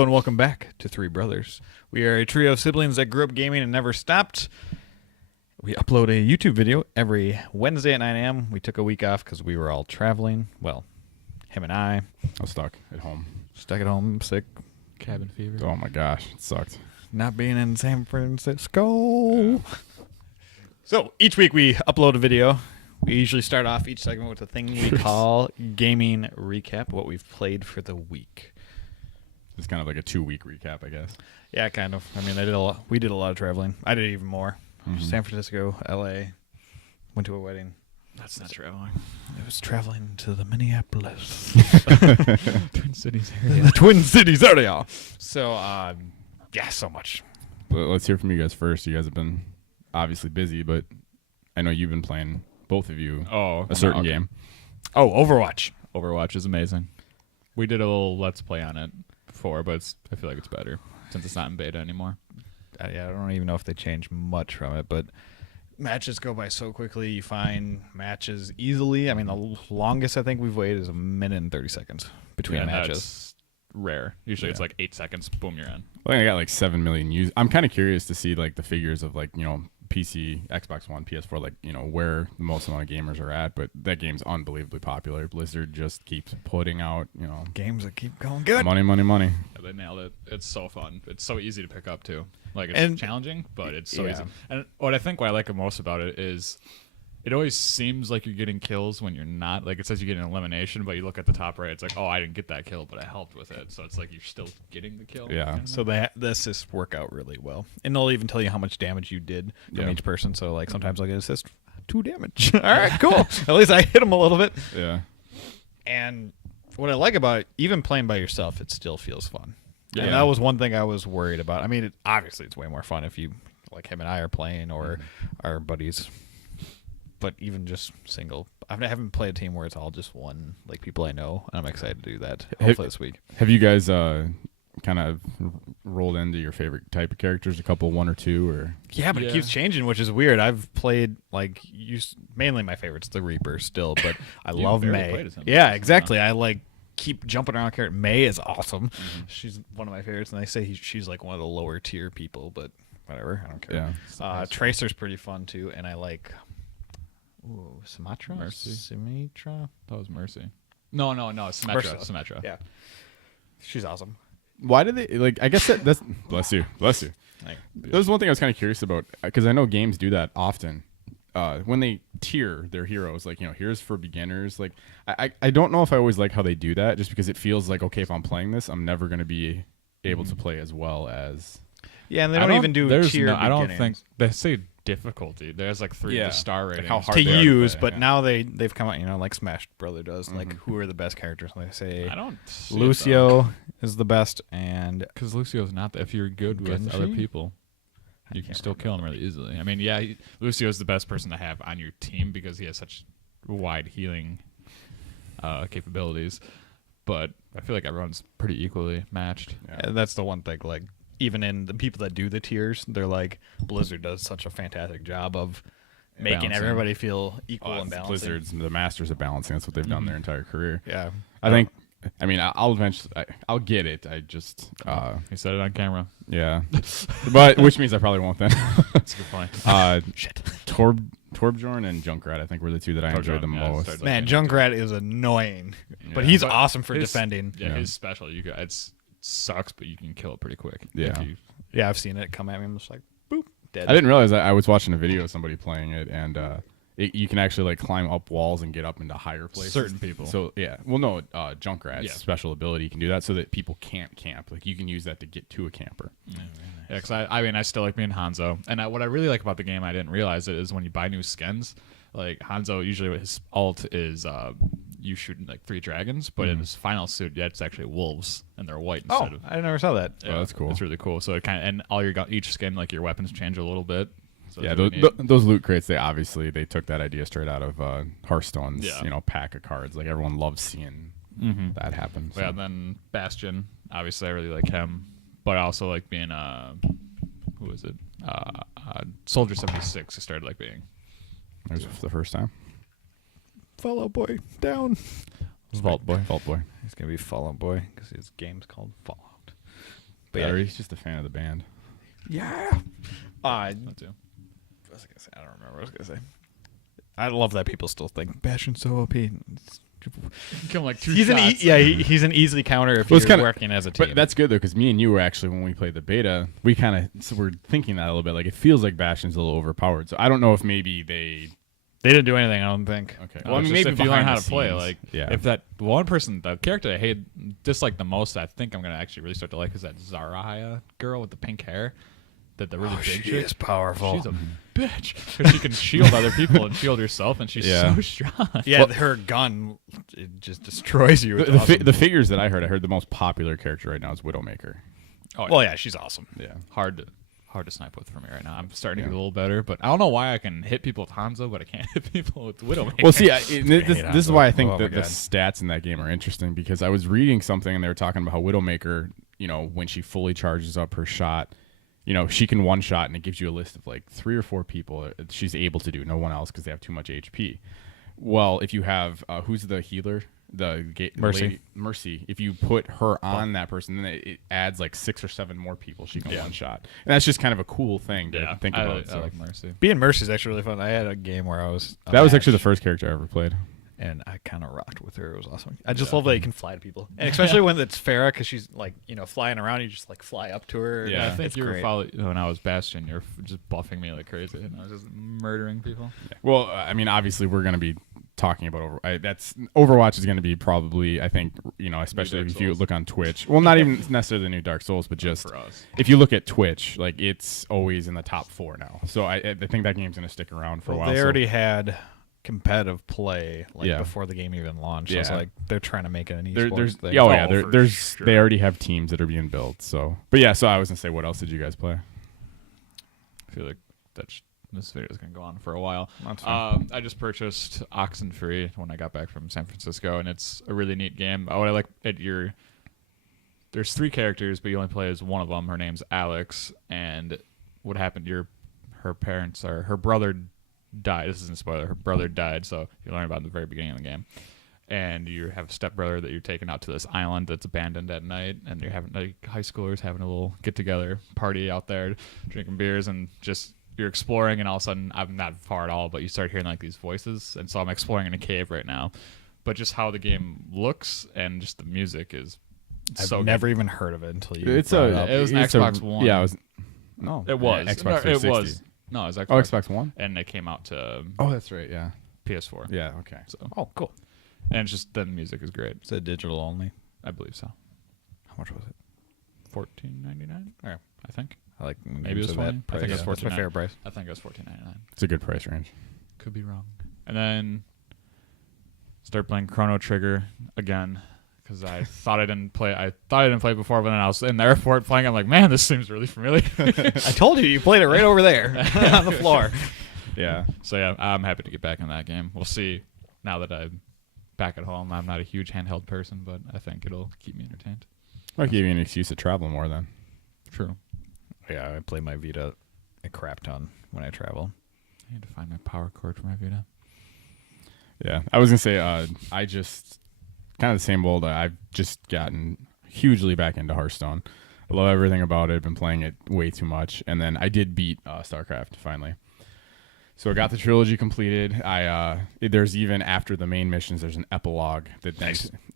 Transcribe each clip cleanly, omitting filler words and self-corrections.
Hello and welcome back to 3Brothers. We are a trio of siblings that grew up gaming and never stopped. We upload a YouTube video every Wednesday at 9 a.m. We took a week off because we were all traveling. Well, him and I. I was stuck at home. Stuck at home, sick. Cabin fever. Oh my gosh, it sucked. Not being in San Francisco. So each week we upload a video. We usually start off each segment with a thing we call gaming recap, what we've played for the week. It's kind of like a 2-week recap, I guess. Yeah, kind of. I mean, we did a lot of traveling. I did even more. San Francisco, L.A., went to a wedding. That's not traveling. I was traveling to the Minneapolis. Twin Cities Yeah, the Twin Cities area. So, yeah, so much. Let's hear from you guys first. You guys have been obviously busy, but I know you've been playing, both of you, a certain game. Oh, Overwatch. Overwatch is amazing. We did a little Let's Play on it before, but I feel like it's better since it's not in beta anymore. Yeah, I don't even know if they changed much from it, but matches go by so quickly. You find matches easily. I mean, the longest I think we've waited is a minute and 30 seconds between matches. That's rare. Usually it's like 8 seconds. Boom, you're in. I think I got like 7 million users. I'm kind of curious to see like the figures of like, you know, PC, Xbox One, PS4, like, you know, where the most amount of gamers are at, but that game's unbelievably popular. Blizzard just keeps putting out, you know, Games that keep going good. money. Yeah, they nailed it. It's so fun. It's so easy to pick up too. Like, it's challenging, but it's so easy. And what I like most about it is it always seems like you're getting kills when you're not. Like, it says you get an elimination, but you look at the top right, it's like, oh, I didn't get that kill, but I helped with it. So it's like you're still getting the kill. Yeah. So the assists work out really well. And they'll even tell you how much damage you did from each person. So, like, sometimes I'll get assist 2 damage. All right, cool. At least I hit them a little bit. Yeah. And what I like about it, even playing by yourself, it still feels fun. Yeah. And that was one thing I was worried about. I mean, obviously it's way more fun if you, like him and I are playing or our buddies. But even just single, I haven't played a team where it's all just one, like people I know, and I'm excited to do that. Hopefully this week. Have you guys kind of rolled into your favorite type of characters? A couple, 1 or 2, or? Yeah, but it keeps changing, which is weird. I've played like mainly my favorite's the Reaper still, but I love May. Yeah, exactly. I like keep jumping around character. May is awesome. She's one of my favorites, and they say she's like one of the lower tier people, but whatever, I don't care. Yeah. Tracer's pretty fun too, and I like. Ooh, Symmetra? Mercy. Symmetra? That was Mercy. No, Symmetra. Symmetra. Yeah. She's awesome. Why did they, like, I guess that's, bless you. That was one thing I was kind of curious about, because I know games do that often. When they tier their heroes, like, you know, here's for beginners. Like, I don't know if I always like how they do that, just because it feels like, okay, if I'm playing this, I'm never going to be able to play as well as. Yeah, and they don't even do tier I don't think they say difficulty. There's like 3 star ratings how hard to they are use, to play, but now they've come out, you know, like Smash Brother does, like who are the best characters? And they say I don't see Lucio is the best, and because Lucio's not that. If you're good with other people, you can still kill him really easily. I mean, yeah, Lucio's the best person to have on your team because he has such wide healing capabilities. But I feel like everyone's pretty equally matched. Yeah, that's the one thing. Like, even in the people that do the tiers, they're like, Blizzard does such a fantastic job of making everybody feel equal and balanced. Blizzard's the masters of balancing. That's what they've done their entire career. Yeah. I think, I mean, I'll eventually, I'll get it. I just, He said it on camera. yeah. But, which means I probably won't then. That's a good point. Shit. Torbjorn and Junkrat, I think, were the 2 that I enjoyed the most. Man, Junkrat is annoying, but he's awesome for defending. Yeah, his special, it sucks, but you can kill it pretty quick. Yeah. Yeah, I've seen it come at me. I'm just like, boop, dead. I didn't realize that. I was watching a video of somebody playing it, and you can actually like climb up walls and get up into higher places. Certain people. So yeah, well, no, Junkrat's special ability can do that, so that people can't camp. Like you can use that to get to a camper. Yeah, because I still like being Hanzo, and what I really like about the game, I didn't realize it, is when you buy new skins. Like Hanzo, usually his ult is you shoot like 3 dragons, but in his final suit, it's actually wolves, and they're white instead of. I never saw that. Yeah, that's cool. It's really cool. So it kind of, and all each skin, like your weapons change a little bit. So yeah, really those loot crates, they took that idea straight out of Hearthstone's pack of cards. Like everyone loves seeing that happen. So. Yeah, then Bastion, obviously I really like him, but I also like being who is it? Soldier 76. I started like being. That was the first time. Fallout Boy down. Vault Boy. Vault Boy. He's gonna be Fallout Boy because his game's called Fallout. But yeah, he's just a fan of the band. Yeah. That too. What was I gonna say? I don't remember what I was gonna say. I love that people still think Bastion's so OP. Kill him like 2 He's shots. he's an easy counter if you're working as a team. But that's good though, because me and you were actually, when we played the beta, we kind of were thinking that a little bit. Like, it feels like Bastion's a little overpowered. So I don't know if maybe they didn't do anything. I don't think. Okay. Well, I mean, maybe if you learn how to play, scenes. like, Yeah. if that one person, the character I dislike the most, I think I'm gonna actually really start to like, is that Zarya girl with the pink hair. The really big she chick. is powerful. She's a bitch because she can shield other people and shield herself, and she's so strong. Yeah, her gun it just destroys you. The figures that I heard the most popular character right now is Widowmaker. Oh, well, yeah, she's awesome. Yeah, hard to snipe with for me right now. I'm starting to get a little better, but I don't know why I can hit people with Hanzo, but I can't hit people with Widowmaker. Well, see, this is why I think that the stats in that game are interesting, because I was reading something and they were talking about how Widowmaker, when she fully charges up her shot, she can one shot, and it gives you a list of like 3 or 4 people she's able to do, no one else, because they have too much HP. Well, if you have who's the healer, Mercy. If you put her on that person, then it adds like 6 or 7 more people she can one shot, and that's just kind of a cool thing to think about. I like Mercy. Being Mercy is actually really fun. I had a game where I was. That was actually the first character I ever played. And I kind of rocked with her. It was awesome. I just love that you can fly to people, and especially when it's Farah, because she's like, flying around. You just like fly up to her. Yeah, I think you were when I was Bastion. You're just buffing me like crazy, and I was just murdering people. Yeah. Well, I mean, obviously, we're going to be talking about Overwatch is going to be probably, I think, especially if you look on Twitch. Well, not even necessarily the new Dark Souls, but just if you look at Twitch, like, it's always in the top 4 now. So I think that game's going to stick around for a while. They already had competitive play before the game even launched. Yeah. So it's like they're trying to make it an esports thing. They already have teams that are being built. So, but yeah, so I was gonna say, what else did you guys play? I feel like this video is gonna go on for a while. I just purchased OxenFree when I got back from San Francisco, and it's a really neat game. What I like there's 3 characters, but you only play as one of them. Her name's Alex, and what happened? Her brother died. This isn't a spoiler. Her brother died, so you learn about it in the very beginning of the game. And you have a stepbrother that you're taking out to this island that's abandoned at night, and you're having like high schoolers having a little get-together party out there, drinking beers, and just you're exploring, and all of a sudden, I'm not far at all, but you start hearing like these voices, and so I'm exploring in a cave right now. But just how the game looks and just the music is I've never even heard of it until you. It was an Xbox One. Yeah, it was Xbox 360. It was. No, it was Xbox One, and it came out to. Oh, that's right. Yeah, PS4. Yeah. Okay. So. Cool. And it's just the music is great. Is it digital only? I believe so. How much was it? $14.99. I think. I like maybe it was 20. I think it was $14. That's my fair price. I think it was $14.99. It's a good price range. Could be wrong. And then start playing Chrono Trigger again. Because I thought I didn't play it before, but then I was in the airport playing. I'm like, man, this seems really familiar. I told you played it right over there on the floor. Yeah. So yeah, I'm happy to get back in that game. We'll see. Now that I'm back at home, I'm not a huge handheld person, but I think it'll keep me entertained. I'll give you an excuse to travel more then. True. Yeah, I play my Vita a crap ton when I travel. I need to find my power cord for my Vita. Yeah, I was gonna say I just. Kind of the same old. I've just gotten hugely back into Hearthstone. I love everything about it. I've been playing it way too much, and then I did beat StarCraft finally. So I got the trilogy completed. There's even after the main missions, there's an epilogue that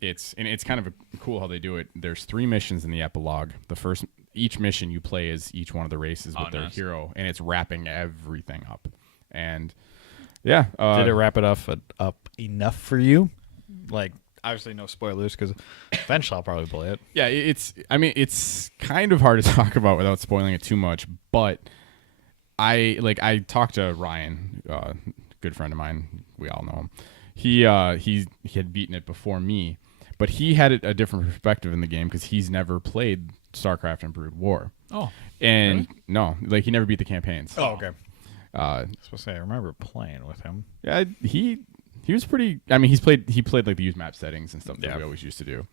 it's kind of cool how they do it. There's 3 missions in the epilogue. Each mission you play as each one of the races with their hero, and it's wrapping everything up. And yeah, did it wrap it up enough for you? Like. Obviously, no spoilers because eventually I'll probably play it. Yeah, it's kind of hard to talk about without spoiling it too much. But I talked to Ryan, good friend of mine. We all know him. He had beaten it before me, but he had a different perspective in the game because he's never played StarCraft and Brood War. Oh, and really? No, like he never beat the campaigns. Oh, okay. I was supposed to say I remember playing with him. Yeah, He was pretty. I mean, he played like the use map settings and stuff that we always used to do,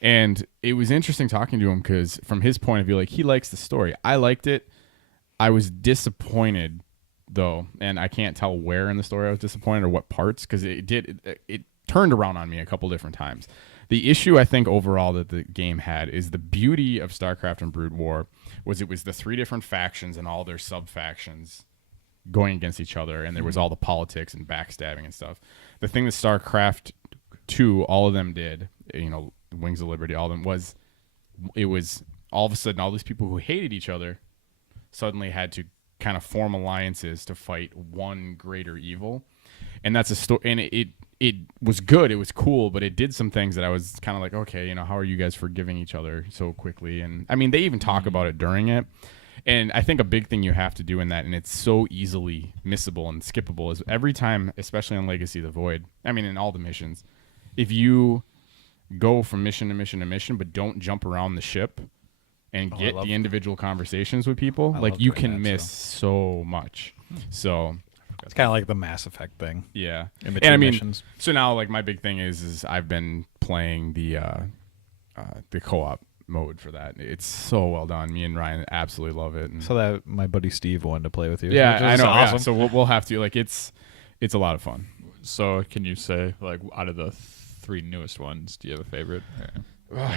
and it was interesting talking to him because from his point of view, like he likes the story. I liked it. I was disappointed though, and I can't tell where in the story I was disappointed or what parts because it turned around on me a couple different times. The issue I think overall that the game had is the beauty of StarCraft and Brood War was it was the 3 different factions and all their sub-factions going against each other, and there was all the politics and backstabbing and stuff. The thing that StarCraft 2, all of them did, Wings of Liberty, all of them, was it was all of a sudden all these people who hated each other suddenly had to kind of form alliances to fight one greater evil. And that's a story, and it was good, it was cool, but it did some things that I was kind of like, okay, how are you guys forgiving each other so quickly? And I mean, they even talk about it during it. And I think a big thing you have to do in that, and it's so easily missable and skippable, is every time, especially on Legacy of the Void, I mean, in all the missions, if you go from mission to mission to mission, but don't jump around the ship and get the individual conversations with people, like you can miss so much. So it's kind of like the Mass Effect thing. Yeah. In between missions. So now, like, my big thing is I've been playing the co-op mode for that. It's so well done. Me and Ryan absolutely love it. And so that my buddy Steve wanted to play with you. Yeah, I know. Awesome. Yeah. So we'll have to, like, it's a lot of fun. So can you say, like, out of the 3 newest ones, do you have a favorite?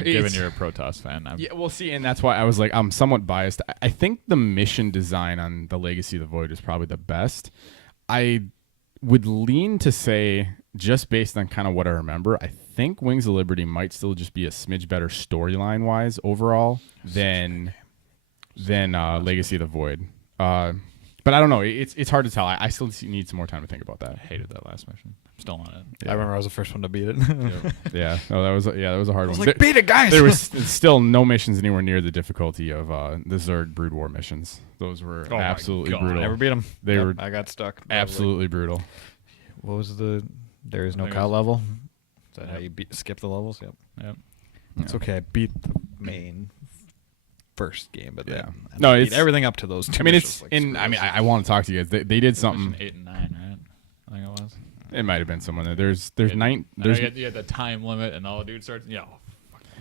Given you're a Protoss fan. Yeah, we'll see, and that's why I was like, I'm somewhat biased. I think the mission design on the Legacy of the Void is probably the best. I would lean to say, just based on kind of what I remember, I think Wings of Liberty might still just be a smidge better storyline-wise overall than Legacy of the Void. But I don't know. It's hard to tell. I still need some more time to think about that. I hated that last mission. I'm still on it. Yeah. I remember I was the first one to beat it. Yeah. No, that was a hard one. Like, beat it, guys! There was still no missions anywhere near the difficulty of the Zerg Brood War missions. Those were absolutely brutal. I never beat them. They were. I got stuck. Absolutely brutal. What was the? There is no cow level. Is that how you skip the levels? Yep. It's okay. I beat the main first game, but then I beat everything up to those 2. I mean, I want to talk to you guys. They did something. 8 and 9, right? I think it was. It might have been someone there. There's 9. You had the time limit, and all the dudes starts.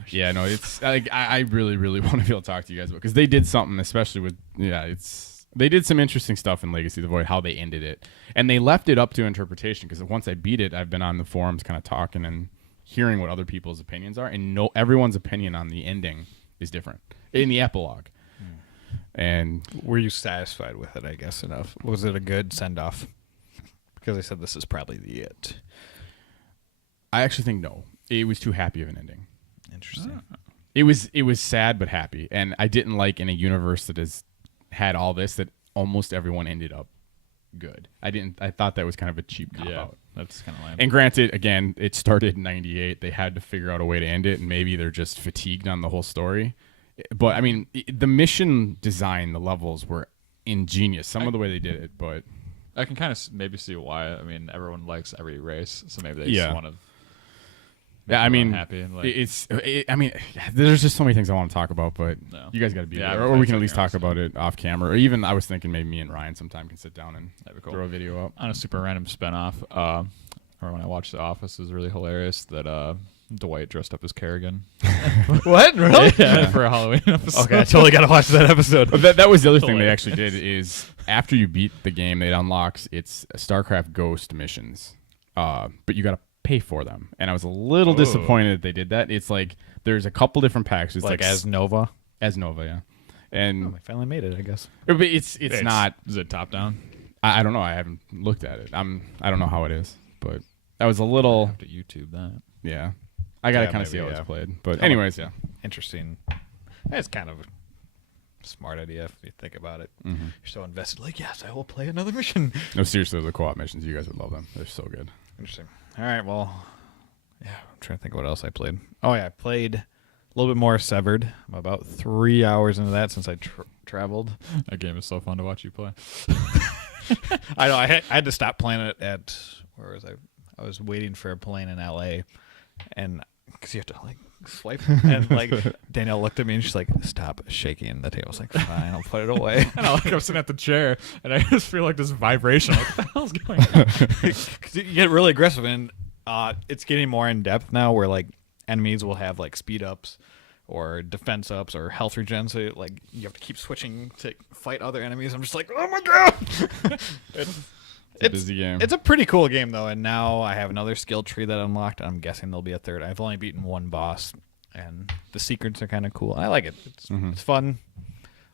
Yeah, no, it's like I really, really want to be able to talk to you guys about, because they did something, especially with they did some interesting stuff in Legacy of the Void, how they ended it, and they left it up to interpretation. Because once I beat it, I've been on the forums, kind of talking and hearing what other people's opinions are, and everyone's opinion on the ending is different in the epilogue. And were you satisfied with it? I guess enough. Was it a good send off? Because I said this is probably it. I actually think no. It was too happy of an ending. Interesting. It was sad but happy, and I didn't like in a universe that has had all this that almost everyone ended up good. I thought that was kind of a cheap cop out. That's kind of lame. And granted, again, it started in '98. They had to figure out a way to end it, and maybe they're just fatigued on the whole story. But I mean, the mission design, the levels were ingenious. Some of the way they did it, but I can kind of maybe see why. I mean, everyone likes every race, so maybe they just want to. Yeah, I mean, happy and I mean, there's just so many things I want to talk about, but you guys got to be there, or we can at least talk about it off camera, or even I was thinking maybe me and Ryan sometime can sit down and throw a video up on a super random spinoff. Or when I watched The Office, it was really hilarious that Dwight dressed up as Kerrigan. What? Really? Yeah, for a Halloween episode. Okay, I totally got to watch that episode. That was the other thing they actually did is after you beat the game, it unlocks its StarCraft Ghost missions, but you got to pay for them, and I was a little disappointed that they did that. It's like there's a couple different packs. It's like as Nova, yeah. And I finally made it, I guess. But it's not. Is it top down? I don't know. I haven't looked at it. I don't know how it is, but I was a little. I have to YouTube that. Yeah, I gotta kind of see how it's played. But anyways, interesting. It's kind of a smart idea if you think about it. You're so invested. Like, yes, I will play another mission. No, seriously, the co-op missions, you guys would love them. They're so good. Interesting. All right, well, I'm trying to think what else I played. Oh, yeah, I played a little bit more Severed. I'm about 3 hours into that since I traveled. That game is so fun to watch you play. I know. I had to stop playing it at, where was I? I was waiting for a plane in L.A., and because you have to, like, swipe. And, like, Danielle looked at me, and she's like, stop shaking the table. I was like, fine, I'll put it away. And I'm sitting at the chair, and I just feel like this vibration. Like, what the hell's going on? Because you get really aggressive, and it's getting more in depth now where, like, enemies will have, like, speed ups or defense ups or health regen. So, like, you have to keep switching to fight other enemies. I'm just like, oh, my God. It's a busy game. It's a pretty cool game, though, and now I have another skill tree that unlocked. I'm guessing there'll be a third. I've only beaten one boss, and the secrets are kind of cool. I like it. It's fun.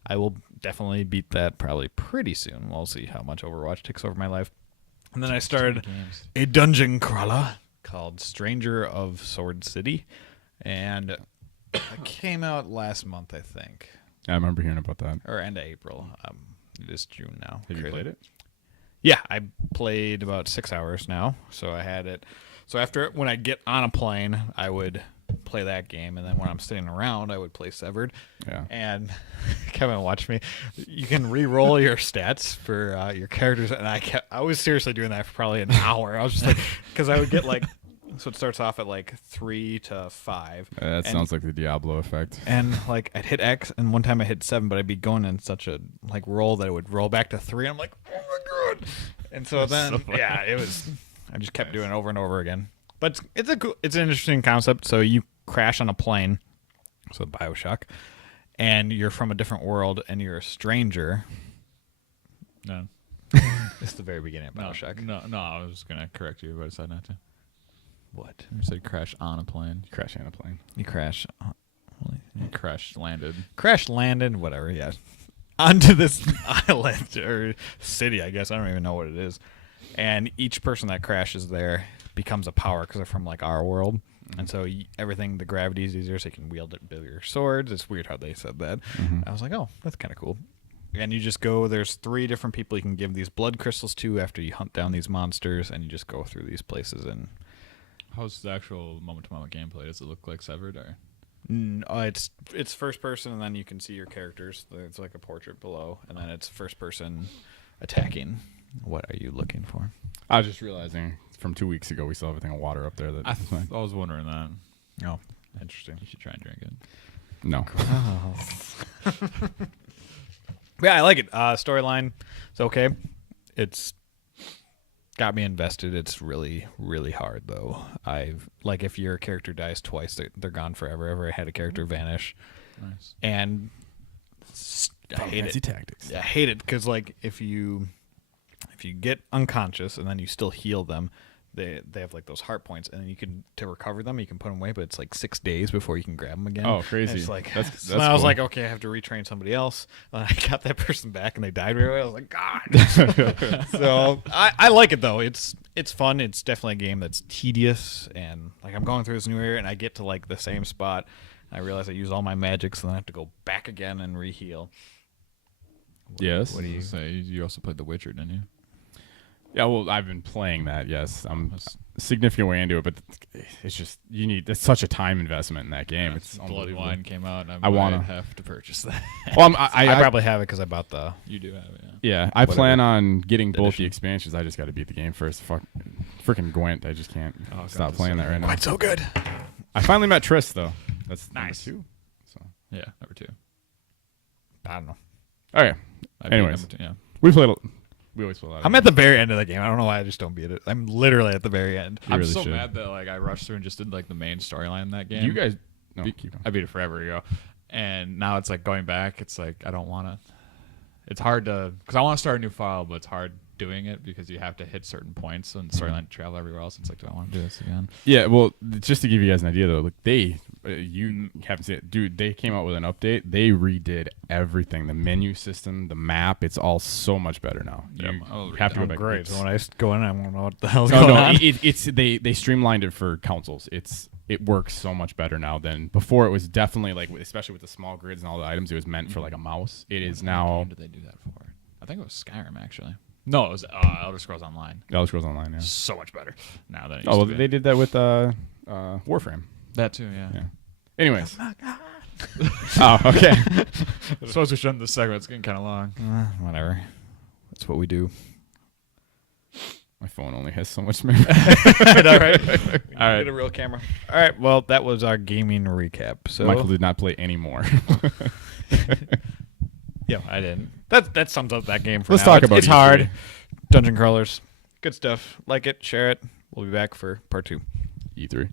I will definitely beat that probably pretty soon. We'll see how much Overwatch takes over my life. And then I started a dungeon crawler called Stranger of Sword City, and it came out last month, I think. I remember hearing about that. Or end of April. It is June now. Have you played it? Yeah, I played about 6 hours now. So I had it. So when I get on a plane, I would play that game, and then when I'm sitting around, I would play Severed. Yeah. And Kevin watched me. You can re-roll your stats for your characters, and I was seriously doing that for probably an hour. I was just like, because I would get like. So it starts off at like 3 to 5. That sounds like the Diablo effect. And like I'd hit X, and one time I hit 7, but I'd be going in such a like roll that it would roll back to 3. I'm like, oh my god! And so then, it was. I just kept doing it over and over again. But it's an interesting concept. So you crash on a plane, so BioShock, and you're from a different world, and you're a stranger. No, it's the very beginning of BioShock. No, I was gonna correct you, but I decided not to. What? You said crash on a plane. You crash on a plane. You crash. You crash landed. Crash landed, whatever, yeah. Onto this island or city, I guess. I don't even know what it is. And each person that crashes there becomes a power because they're from like our world. Mm-hmm. And so everything, the gravity is easier, so you can wield it bigger swords. It's weird how they said that. Mm-hmm. I was like, oh, that's kind of cool. And you just go, there's 3 different people you can give these blood crystals to after you hunt down these monsters, and you just go through these places and... How's the actual moment-to-moment gameplay? Does it look like Severed, or? It's first person, and then you can see your characters. It's like a portrait below, and then it's first person attacking. What are you looking for? I was just realizing from 2 weeks ago we still have a thing of water up there. I was wondering that. Oh, interesting. You should try and drink it. No. Yeah, I like it. Storyline, it's okay. It's got me invested. It's really, really hard though. If your character dies twice, they're gone forever. Ever had a character vanish. Nice. And I hate it. Tactics. I hate it because like if you get unconscious and then you still heal them, they have like those heart points, and then you can to recover them. You can put them away, but it's like 6 days before you can grab them again. Oh, crazy! And it's like that's so I was cool. like, okay, I have to retrain somebody else. And I got that person back, and they died right away. I was like, God. So I like it though. It's fun. It's definitely a game that's tedious, and like I'm going through this new area, and I get to like the same spot, and I realize I use all my magic, so then I have to go back again and re-heal. Yes. What do you say? You also played The Witcher, didn't you? Yeah, well, I've been playing that. Yes, I'm a significant way into it, but it's just it's such a time investment in that game. Yeah, it's Blood unbelievable. Wine came out, and I want to have to purchase that. Well, I probably have it because I bought the. You do have it, yeah. I plan on getting both edition. the expansions. I just got to beat the game first. Freaking Gwent. I just can't stop playing that right now. Quite so good. I finally met Triss though. That's nice. number 2. So yeah, number 2. I don't know. Okay. Anyways, number 2, yeah. We always play a lot. I'm at the very end of the game. I don't know why I just don't beat it. I'm literally at the very end. You I'm really so should. mad that like I rushed through and just did like the main storyline in that game. You guys, no, keep going. I beat it forever ago, and now it's like going back. It's like I don't want to. It's hard to because I want to start a new file, but it's hard doing it because you have to hit certain points and storyline travel everywhere else. It's like, do I want to do this again? Yeah, well, just to give you guys an idea though, like you haven't seen it, dude. They came out with an update. They redid everything, the menu system, the map. It's all so much better now. You have to go back. Great. So when I go in, I won't know what the hell's going on. It's they streamlined it for consoles. It works so much better now than before. It was definitely like, especially with the small grids and all the items, it was meant for like a mouse. It is now. What game did they do that for? I think it was Skyrim actually. No, it was Elder Scrolls Online. Elder Scrolls Online, yeah. So much better now than it used Oh, well, to be. they did that with Warframe. That too, yeah. Anyways. Oh, okay. I suppose we shouldn't this segment. It's getting kind of long. Whatever. That's what we do. My phone only has so much memory. All right. All right. Get a real camera. All right. Well, that was our gaming recap. So Michael did not play anymore. Yeah, I didn't. That sums up that game for Let's now. talk about it's E3. hard. Dungeon crawlers. Good stuff. Like it. Share it. We'll be back for part 2. E3.